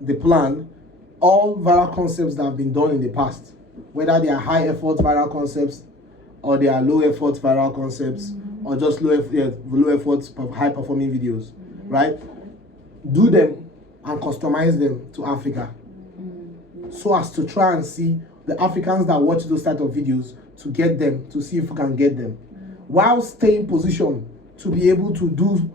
the plan, all viral concepts that have been done in the past, whether they are high effort viral concepts or they are low effort viral concepts, or just low effort high performing videos, right? Do them and customize them to Africa, so as to try and see the Africans that watch those type of videos, to get them, to see if we can get them, while staying positioned to be able to do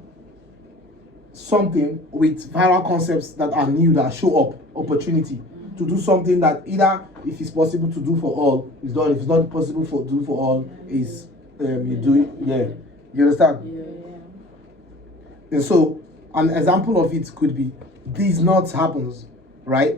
something with viral concepts that are new, that show up opportunity to do something that either, if it's possible to do for all, is done. If it's not possible to do for all, is you do it. Yeah, you understand? Yeah. And so an example of it could be these nuts happens, right?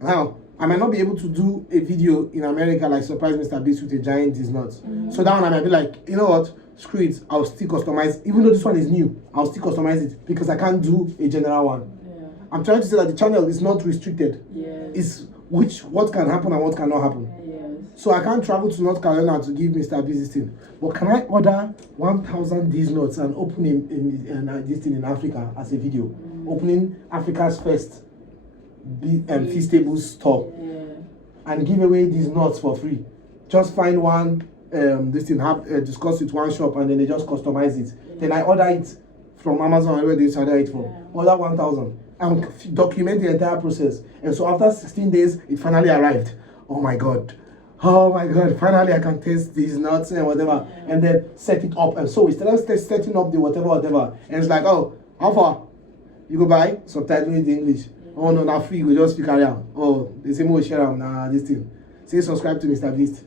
Now I might not be able to do a video in America like Surprise Mr. Beast with a giant these nuts. So that one I might be like, you know what? Screw it. I'll still customize. Even though this one is new, I'll still customize it because I can't do a general one. Yeah. I'm trying to say that the channel is not restricted. Yes. It's what can happen and what cannot happen. Yes. So I can't travel to North Carolina to give Mr. Beast this thing. But can I order 1,000 these nuts and open this thing in Africa as a video? Opening Africa's first Feastables store, and give away these nuts for free. Just find one, this thing, have discuss with one shop, and then they just customize it. Then I order it from Amazon, where they order it from. Order 1,000 and document the entire process. And so after 16 days, it finally arrived. Oh my God, finally I can taste these nuts and whatever, and then set it up. And so we started setting up the whatever, and it's like, oh, how far? You go buy subtitle in English. Oh no, not free, we just speak around. Oh, they say more share this thing. Say subscribe to Mr. Beast.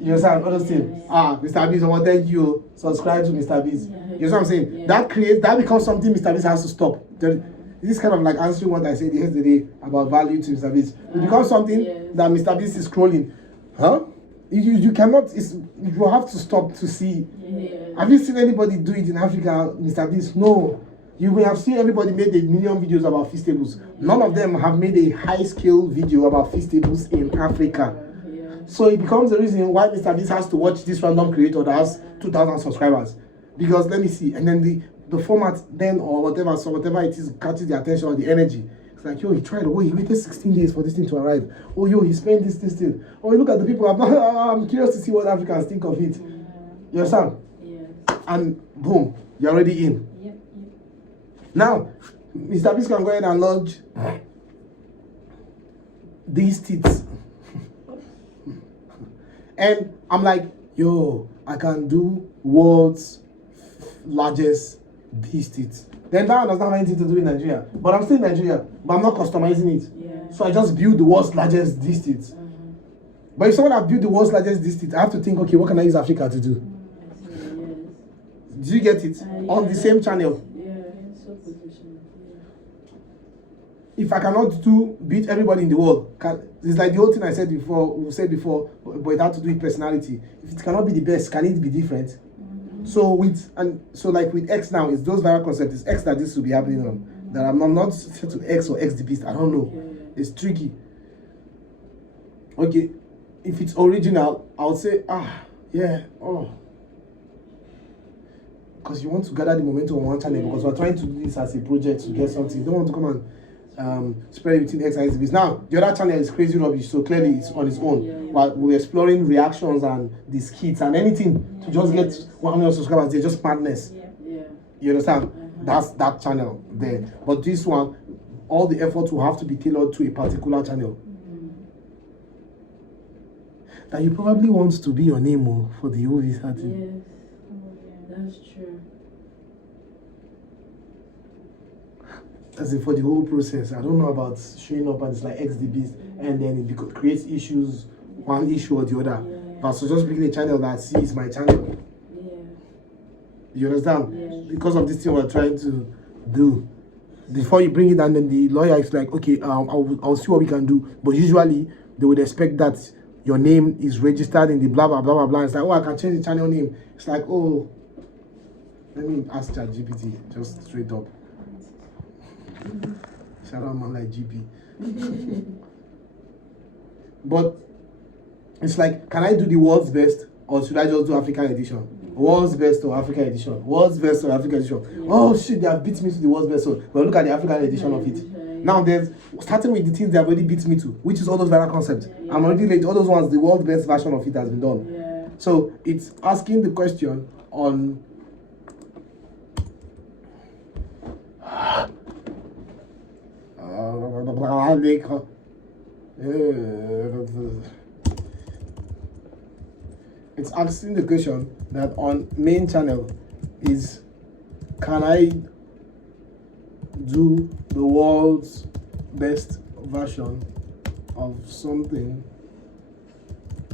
You understand? Other thing. Mr. Beast, I want to thank you. Subscribe to Mr. Beast. You know what I'm saying? That becomes something Mr. Beast has to stop. This is kind of like answering what I said yesterday about value to Mr. Beast. It becomes something that Mr. Beast is scrolling. Huh? You cannot, you have to stop to see. Have you seen anybody do it in Africa, Mr. Beast? No. You may have seen everybody made a million videos about Feastables. None of them have made a high-scale video about Feastables in Africa. So it becomes the reason why Mr. Beast has to watch this random creator that has 2,000 subscribers. Because let me see, and then the format then or whatever, so whatever it is catches the attention or the energy. It's like, yo, he tried, oh, he waited 16 days for this thing to arrive. Oh, yo, he spent this thing. Oh, look at the people. I'm curious to see what Africans think of it. You understand? Yes. And boom, you're already in. Now, Mr. Beast can go ahead and launch these teeth. And I'm like, yo, I can do world's largest these teeth. Then that one does not have anything to do with Nigeria. But I'm still in Nigeria, but I'm not customizing it. Yeah. So I just build the world's largest these teeth. But if someone has built the world's largest these teeth, I have to think, okay, what can I use Africa to do? Do you get it? On the same channel. If I cannot beat everybody in the world, it's like the whole thing I said before, but it had to do with personality. If it cannot be the best, can it be different? So with X now, it's those viral concepts. It's X that this will be happening on. That I'm not set to X or X the Beast. I don't know. It's tricky. Okay, if it's original, I would say because you want to gather the momentum on one channel, because we're trying to do this as a project to get something. You don't want to come and spread it between X and X. Now, the other channel is Crazy Rubbish, so clearly it's on its own. But we're exploring reactions and the skits and anything to just get 100 subscribers. They're just madness. You understand? That's that channel there. But this one, all the effort will have to be tailored to a particular channel. That you probably want to be your name for the whole visa thing. Yes, that's true. As in for the whole process. I don't know about showing up and it's like X the Beast and then it creates issues, one issue or the other. But so just being a channel that sees my channel. You understand? Because of this thing we're trying to do. Before you bring it and then the lawyer is like, okay, I'll see what we can do. But usually they would expect that your name is registered in the blah blah blah blah blah. It's like, oh, I can change the channel name. It's like, oh, let me ask ChatGPT just straight up. Shout out man like GP. But it's like, can I do the world's best or should I just do African edition? World's best or African edition? World's best or African edition? Oh shit, they have beat me to the world's best. So well, look at the African edition of it. Now there's starting with the things they have already beat me to, which is all those viral concepts. Yeah. I'm already late. All those ones, the world's best version of it has been done. Yeah. So it's asking the question on it's asking the question that on main channel is, can I do the world's best version of something,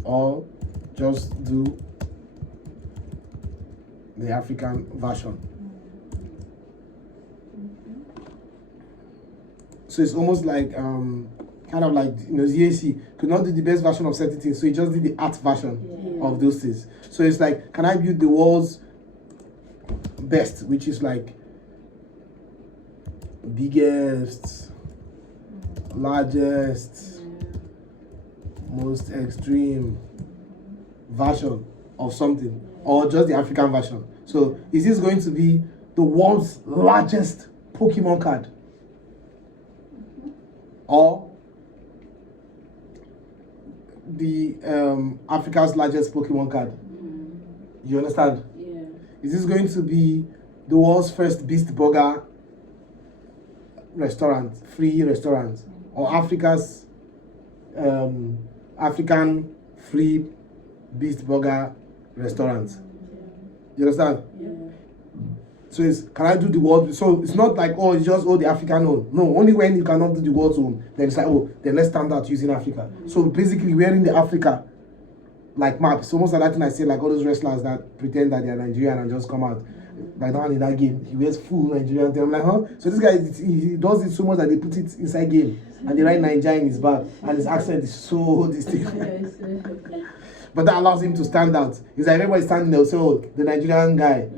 or just do the African version? So it's almost like kind of like, you know, ZAC could not do the best version of certain things, so he just did the art version of those things. So it's like, can I build the world's best, which is like biggest, largest, most extreme version of something, or just the African version? So is this going to be the world's largest Pokemon card, or the Africa's largest Pokemon card? You understand? Yeah. Is this going to be the world's first Beast Burger restaurant, free restaurant, or Africa's African free Beast Burger restaurant? You understand? Yeah. So it's, can I do the world? So it's not like, oh, it's just, oh, the African own. No, only when you cannot do the world's own, then it's like, oh, then let's stand out using Africa. So basically wearing the Africa like map. It's almost like that thing I say, like all those wrestlers that pretend that they're Nigerian and just come out. Like that one in that game, he wears full Nigerian thing. I'm like, huh? So this guy, he does it so much that they put it inside game and they write Nigeria in his back, and his accent is so distinct. But that allows him to stand out. It's like everybody standing there, so the Nigerian guy.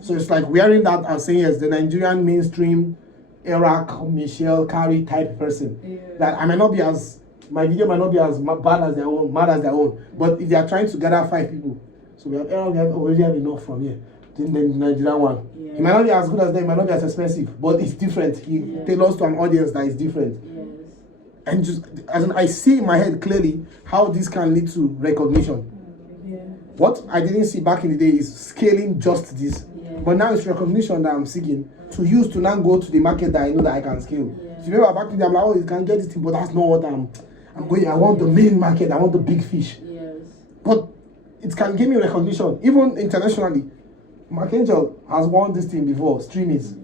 So it's like wearing that and saying, yes, the Nigerian mainstream Iraq, Michelle Carey type person. That I might not be as, my video might not be as bad as their own, mad as their own. But if they are trying to gather 5 people, so we have already have enough from here. Then the Nigerian one. He might not be as good as them, might not be as expensive, but it's different. He tailors to an audience that is different. And just as in, I see in my head clearly how this can lead to recognition. What I didn't see back in the day is scaling just this. But now it's recognition that I'm seeking to use to now go to the market that I know that I can scale. So you remember back in the day, I'm like, oh, you can get this thing, but that's not what I'm going. I want the main market, I want the big fish. But it can give me recognition, even internationally. Mark Angel has won this thing before, Streamies,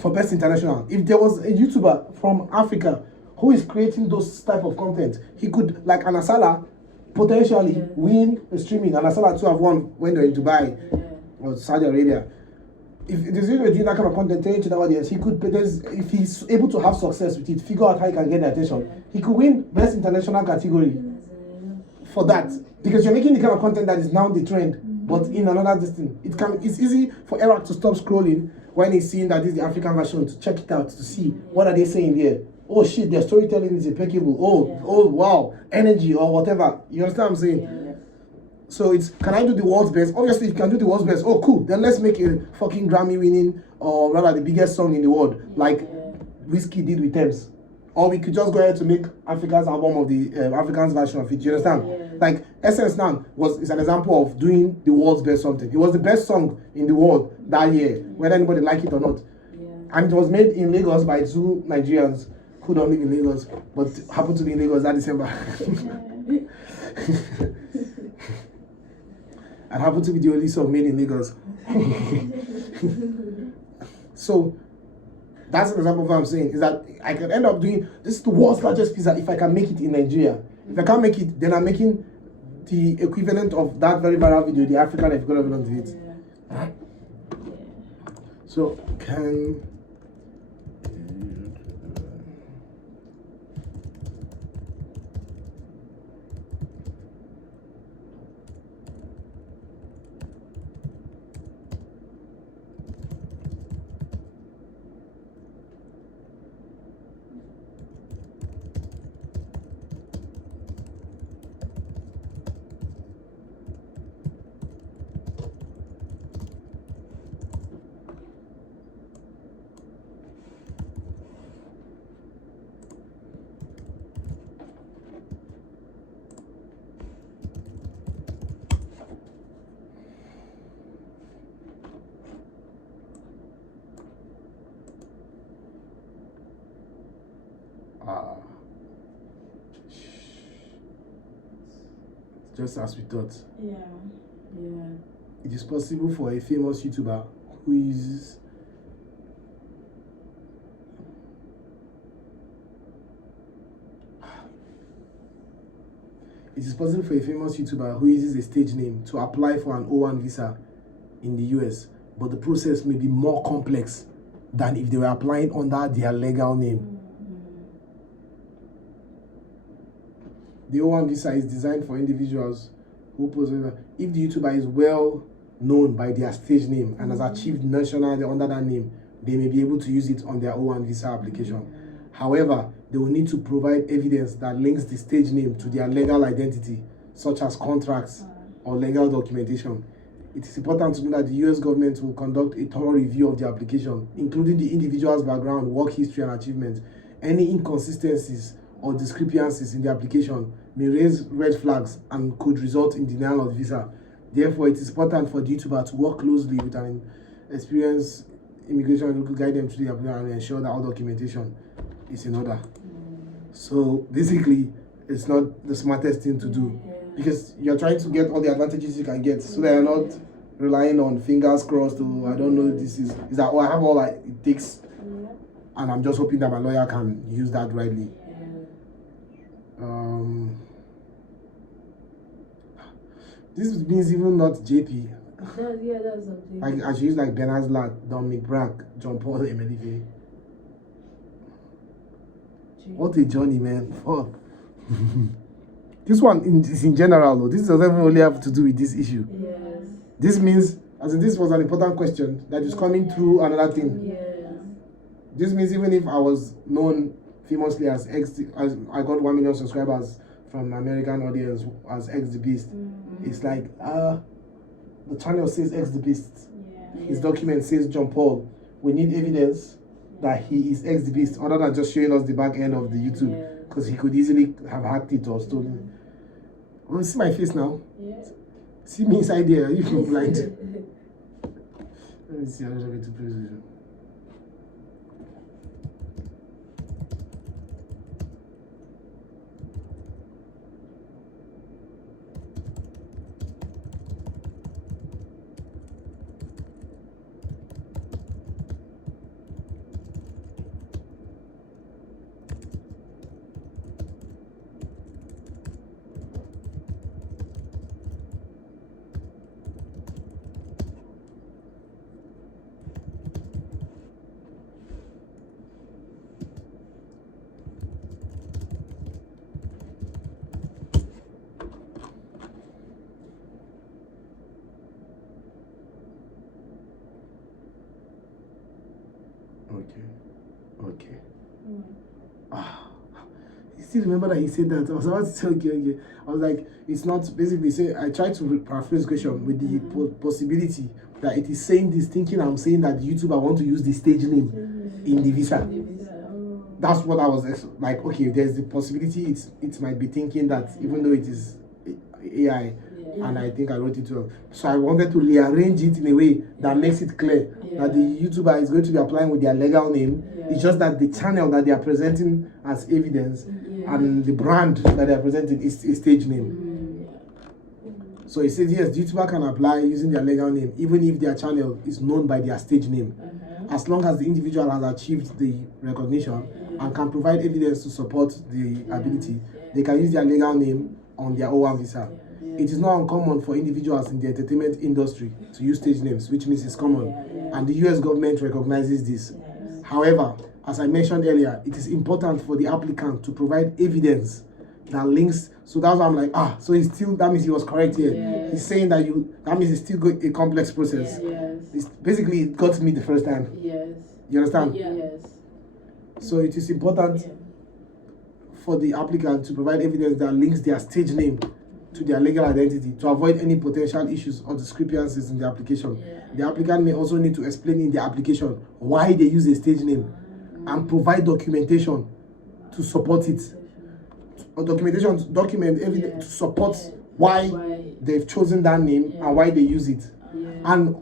for best international. If there was a YouTuber from Africa who is creating those type of content, he could, like Anasala, potentially win the streaming. Anasala too have won when they're in Dubai or Saudi Arabia. If there's doing that kind of content, telling to the audience, he could, if he's able to have success with it, figure out how he can get the attention, he could win best international category for that. Because you're making the kind of content that is now the trend, but in another distance. It's easy for Eric to stop scrolling when he's seeing that this is the African version, to check it out, to see what are they saying here. Oh shit, their storytelling is impeccable. Oh wow, energy or whatever. You understand what I'm saying? So it's, can I do the world's best? Obviously, if you can do the world's best, oh cool, then let's make a fucking Grammy winning, or rather the biggest song in the world, like Whiskey did with Thames. Or we could just go ahead to make Africa's album of the African's version of it. You understand? Like Essence now is an example of doing the world's best something. It was the best song in the world that year, whether anybody like it or not. And it was made in Lagos by 2 Nigerians who don't live in Lagos, but happen to be in Lagos that December. And happen to be the only song made in Lagos. So that's an example of what I'm saying, is that I can end up doing, this is the world's largest pizza if I can make it in Nigeria. If I can't make it, then I'm making the equivalent of that very viral video, the African equivalent of it. So can Just as we thought. Yeah. It is possible for a famous YouTuber who uses a stage name to apply for an O1 visa in the US, but the process may be more complex than if they were applying under their legal name. The O1 visa is designed for individuals who possess, if the YouTuber is well known by their stage name and has achieved nationally under that name, they may be able to use it on their O1 visa application. However, they will need to provide evidence that links the stage name to their legal identity, such as contracts or legal documentation. It is important to know that the US government will conduct a thorough review of the application, including the individual's background, work history, and achievements. Any inconsistencies or discrepancies in the application may raise red flags and could result in denial of visa. Therefore, it is important for the YouTuber to work closely with an experienced immigration who could guide them through the application and ensure that all documentation is in order. So basically, it's not the smartest thing to do, because you're trying to get all the advantages you can get, so that you're not relying on fingers crossed. Oh, I don't know, this is that, oh, I have all it takes, and I'm just hoping that my lawyer can use that rightly. This means even not JP. That's something. I should use like Ben Haslat, Dominic Brack, John Paul Emelife. What a journey, man. Fuck. This one is in general, though. This doesn't only have to do with this issue. Yes. This means, as in, this was an important question that is coming through another thing. Yes. This means even if I was known famously as I got 1 million subscribers from American audience as X the Beast, it's like, the channel says X the Beast. His document says John Paul. We need evidence that he is X the Beast, other than just showing us the back end of the YouTube, because he could easily have hacked it or stolen it. Oh, see my face now? See me inside there, you feel blind. Let me see another way to precision. Okay. You still remember that he said that? I was about to say, okay. I was like, it's not basically say. I tried to paraphrase the question with the possibility that it is saying this, thinking I'm saying that the YouTuber want to use the stage name in the visa. That's what I was like. Okay, there's the possibility it might be thinking that, even though it is AI, and I think I wrote it well. So I wanted to rearrange it in a way that makes it clear that the YouTuber is going to be applying with their legal name. It's just that the channel that they are presenting as evidence and the brand that they are presenting is a stage name. So it says, yes, the YouTuber can apply using their legal name, even if their channel is known by their stage name, as long as the individual has achieved the recognition and can provide evidence to support the ability. They can use their legal name on their O1 visa. It is not uncommon for individuals in the entertainment industry to use stage names, which means it's common, and the US government recognizes this. However, as I mentioned earlier, it is important for the applicant to provide evidence that links. So that's why I'm like, so he's still, that means he was correct here. He's saying that that means it's still a complex process. It's basically, it got me the first time. You understand? So it is important for the applicant to provide evidence that links their stage name to their legal identity to avoid any potential issues or discrepancies in the application. The applicant may also need to explain in the application why they use a stage name and provide documentation to support it. Or documentation to document evidence to support why they've chosen that name and why they use it. And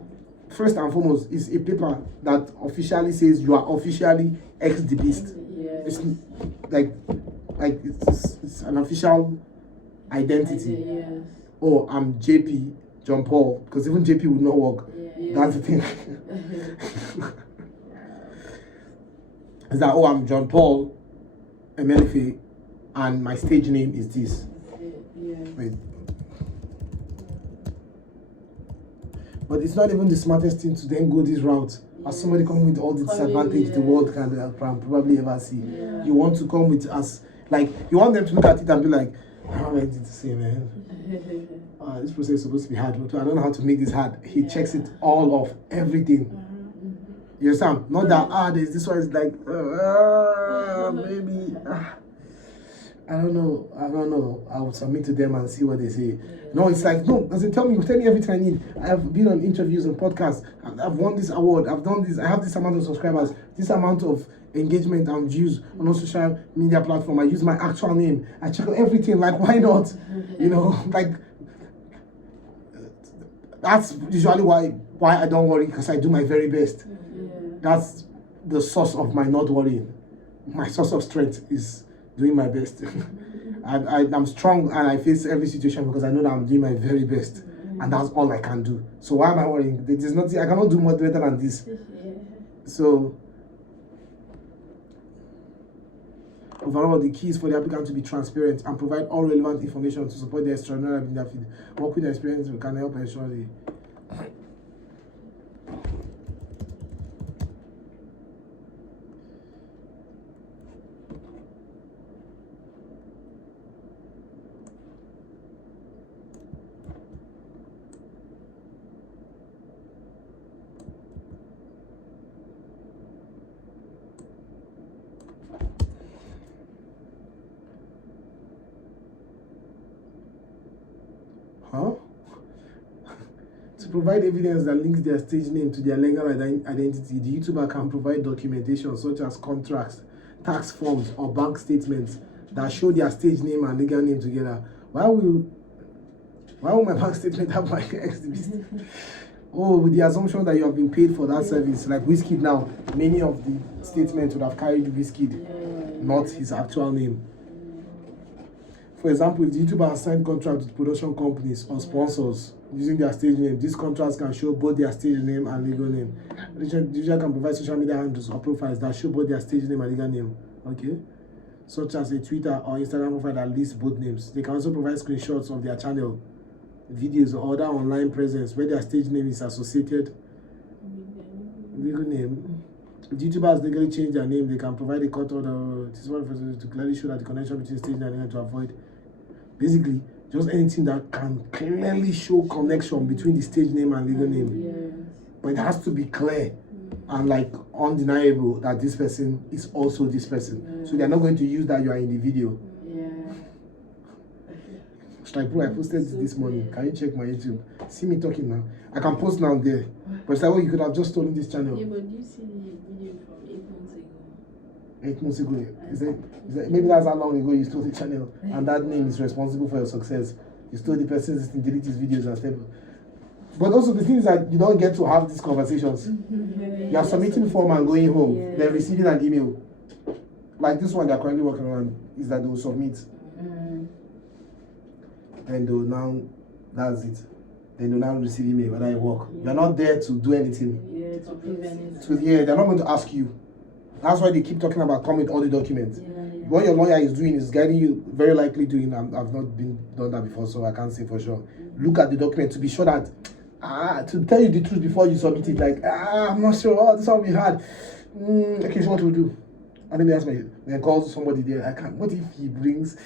first and foremost is a paper that officially says you are officially X the Beast. It's like it's an official identity. Yes. Oh, I'm JP John Paul, because even JP would not work. Yeah. That's the thing. Is that, oh, I'm John Paul Emelife, and my stage name is this. Yeah. Wait. But it's not even the smartest thing to then go this route. As somebody come with all the disadvantage the world can probably ever see. Yeah. You want to come with us, like, you want them to look at it and be like, I don't know anything to say, man. This process is supposed to be hard, but I don't know how to make this hard. He checks it all off, everything. You understand? Not that, there's this one is like, maybe, I don't know. I will submit to them and see what they say. No, it's like, no, doesn't tell me everything I need. I have been on interviews and podcasts. I've won this award. I've done this. I have this amount of subscribers, this amount of engagement and views on a social media platform. I use my actual name. I check everything. Like, why not? You know, like, that's usually why I don't worry, because I do my very best. That's the source of my not worrying. My source of strength is doing my best. I'm strong and I face every situation because I know that I'm doing my very best, and that's all I can do. So why am I worrying? There's nothing I cannot do much better than this. So overall, the key is for the applicant to be transparent and provide all relevant information to support their extraordinary in their field. Work with their experience can help ensure the To provide evidence that links their stage name to their legal identity, the YouTuber can provide documentation such as contracts, tax forms, or bank statements that show their stage name and legal name together. Why will my bank statement have my XDB? Oh, with the assumption that you have been paid for that service, like Wizkid now, many of the statements would have carried Wizkid, not his actual name. For example, if the YouTuber has signed contracts with production companies or sponsors using their stage name, these contracts can show both their stage name and legal name. The user can provide social media handles or profiles that show both their stage name and legal name, okay? Such as a Twitter or Instagram profile that lists both names. They can also provide screenshots of their channel, videos, or other online presence where their stage name is associated legal name. If YouTubers legally change their name, they can provide a court order to clearly show that the connection between stage name and legal to avoid. Basically, just anything that can clearly show connection between the stage name and legal name. But it has to be clear and like undeniable that this person is also this person. So they're not going to use that you are in the video. It's like, bro, I posted this morning. Can you check my YouTube? See me talking now. I can post now there. But it's like, oh, you could have just stolen this channel. Yeah, but you see the video from 8 months 8 months ago. ago. Is that maybe that's how long ago you stole the channel, and that name is responsible for your success. You stole the person's thing, delete his videos and stuff. But also the thing is that you don't get to have these conversations. You are submitting form and going home, then receiving an email. Like this one they're currently working on is that they will submit. And they'll now, that's it. Then they'll now receive email whether you work. You're not there to do anything. To prove anything. They're not going to ask you. That's why they keep talking about come with all the documents. What your lawyer is doing is guiding you, very likely doing. I've not done that before, so I can't say for sure. Look at the document to be sure that, to tell you the truth before you submit it. Like, I'm not sure. Oh, this will be hard. Okay, so what we'll do? And then they ask me, then call somebody there. I can't. What if he brings?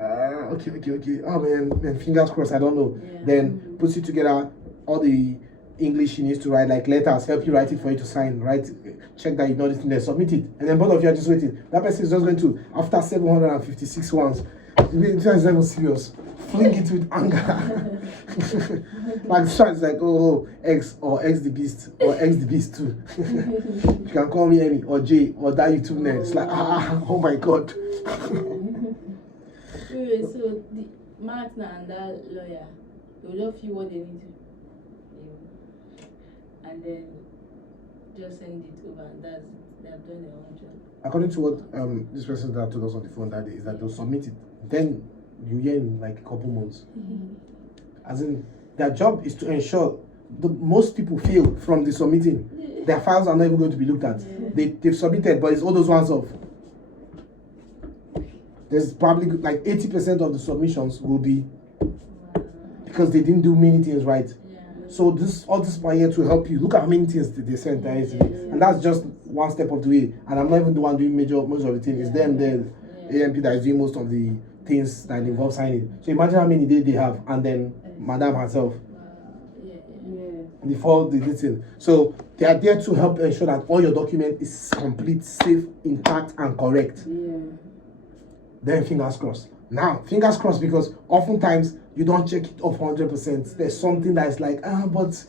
Okay. Oh man, fingers crossed. I don't know. Then puts it together. All the English he needs to write, like letters, help you write it for you to sign, right? Check that you know this thing there, submit it, and then both of you are just waiting. That person is just going to, after 756 ones, it's not even serious, fling it with anger. Like it's like, oh, X or X the Beast or X the Beast too. You can call me any or J or that YouTube name. It's like, oh my God. Wait, so the Martin and that lawyer, they will just feel what they need to, and then just send it over, and that's it. they have done their own job. According to what this person that told us on the phone that day, is that they'll submit it. Then you hear in like a couple months. As in, their job is to ensure most people fail from the submitting. Their files are not even going to be looked at. They've submitted, but it's all those ones of. There's probably like 80% of the submissions will be because they didn't do many things right. So all this one here to help you. Look at how many things they sent and that's just one step of the way. And I'm not even the one doing most of the things. It's them there, AMP that is doing most of the things that involve signing. So imagine how many days they have, and then Madam herself before the meeting. So they are there to help ensure that all your document is complete, safe, intact, and correct. Then fingers crossed. Now, fingers crossed, because oftentimes you don't check it off 100%. There's something that is like, but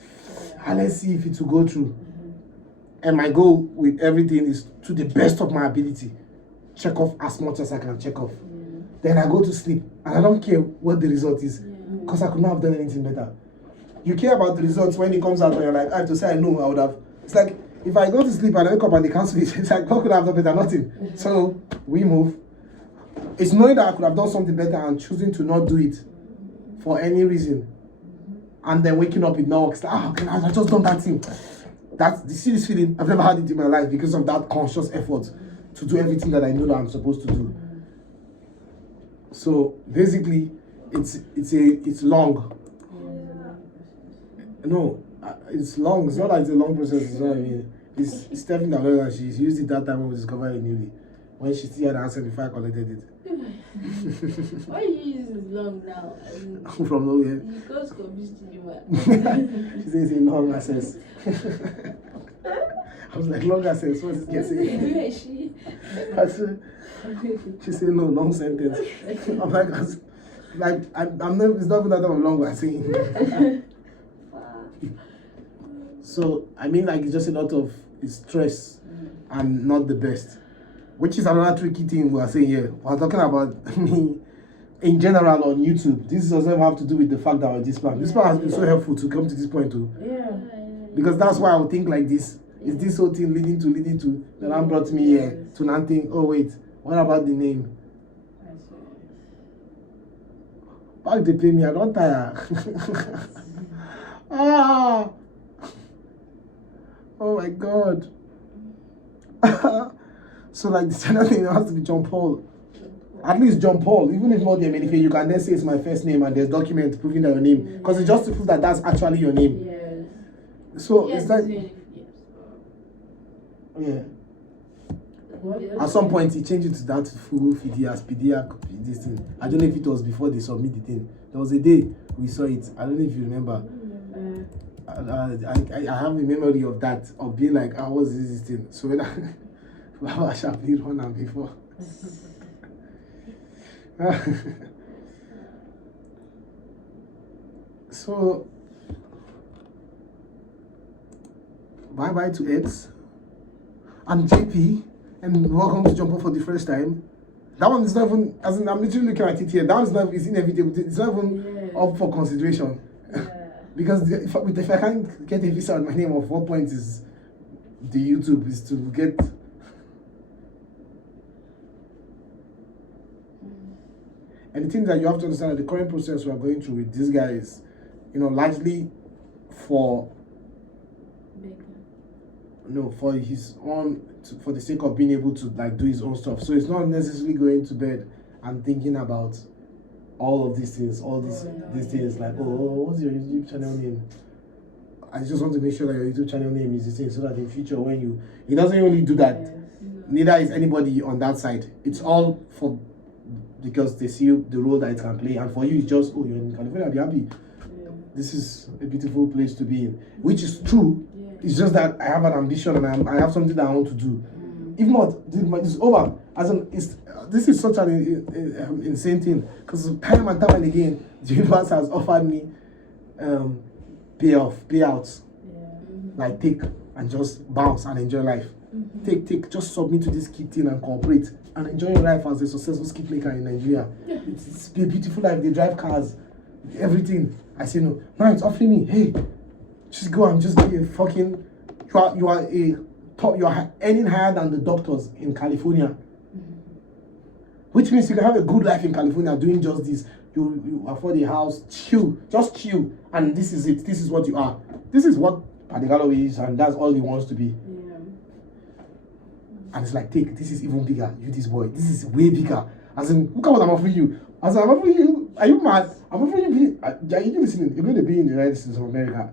let's see if it will go through. And my goal with everything is, to the best of my ability, check off as much as I can check off. Then I go to sleep, and I don't care what the result is, because I could not have done anything better. You care about the results when it comes out, and you're like, I have to say, I know I would have. It's like, if I go to sleep and I wake up and they cancel it, it's like, what could I have done better? Nothing. So we move. It's knowing that I could have done something better and choosing to not do it for any reason, and then waking up with no, it's like, okay, I just done that thing. See this feeling? I've never had it in my life because of that conscious effort to do everything that I know that I'm supposed to do. So basically, it's long. No, it's long. It's not like it's a long process. It's not. I mean, it's Stephanie that she's used it that time when we discovered it newly, when she still had the answer before I collected it. Why you use it long now? From nowhere. Because confused you. She says it's long access. I was like, long access? What is it saying? She said no, long sentence. I'm like, I'm never, it's not even that type of long I'm saying. So I mean, like, it's just a lot of stress and not the best. Which is another tricky thing we are saying here. We're talking about me in general on YouTube. This doesn't have to do with the fact that this plan. This plan has been so helpful to come to this point too. Because that's why I would think like this. Is this whole thing leading to? The man brought me here to not think, oh wait, what about the name? Back they pay me, I don't tire. Oh my God. So like the channel thing has to be John Paul. At least John Paul, even if not the Amenife, you can then say it's my first name and there's documents proving that your name. Because it's just to prove that that's actually your name. So it's like, at some point he changed it to that full Fidias, this thing. I don't know if it was before they submit the thing. There was a day we saw it. I don't know if you remember. I have a memory of that, of being like, what's this thing? So when I sharply run am before. So bye bye to Eds and JP, and welcome to Jump Up for the first time. That one is not even, as in, I'm literally looking at it here. That one is not, it's inevitable. It's not even up for consideration. Because if I can't get a visa on my name, of what point is the YouTube is to get. And the thing that you have to understand, that the current process we are going through with this guy is, largely for his own, for the sake of being able to like do his own stuff. So it's not necessarily going to bed and thinking about all of these things, these things like, what's your YouTube channel name? I just want to make sure that your YouTube channel name is the same, so that in future when he doesn't really do that. Neither is anybody on that side. It's all for, because they see the role that it can play, and for you it's just, you're in California, I'll be happy. This is a beautiful place to be in, which is true. It's just that I have an ambition and I have something that I want to do. If not, it's over. This is such an insane thing, because time and time and again, the universe has offered me payouts, like take and just bounce and enjoy life. Take, just submit to this kid thing and cooperate and enjoy your life as a successful skit maker in Nigeria. It's a beautiful life. They drive cars, everything. I say no. Now it's offering me, hey, just go and just be a fucking. You are a earning higher than the doctors in California. Which means you can have a good life in California doing just this. You afford a house, just chill, and this is it. This is what you are. This is what Padigalo is, and that's all he wants to be. Yeah. And it's like, this is even bigger. You, this boy, this is way bigger. As in, look at what I'm offering you. As in, I'm offering you. Are you mad? I'm offering you. Are you listening? You're going to be in the United States of America.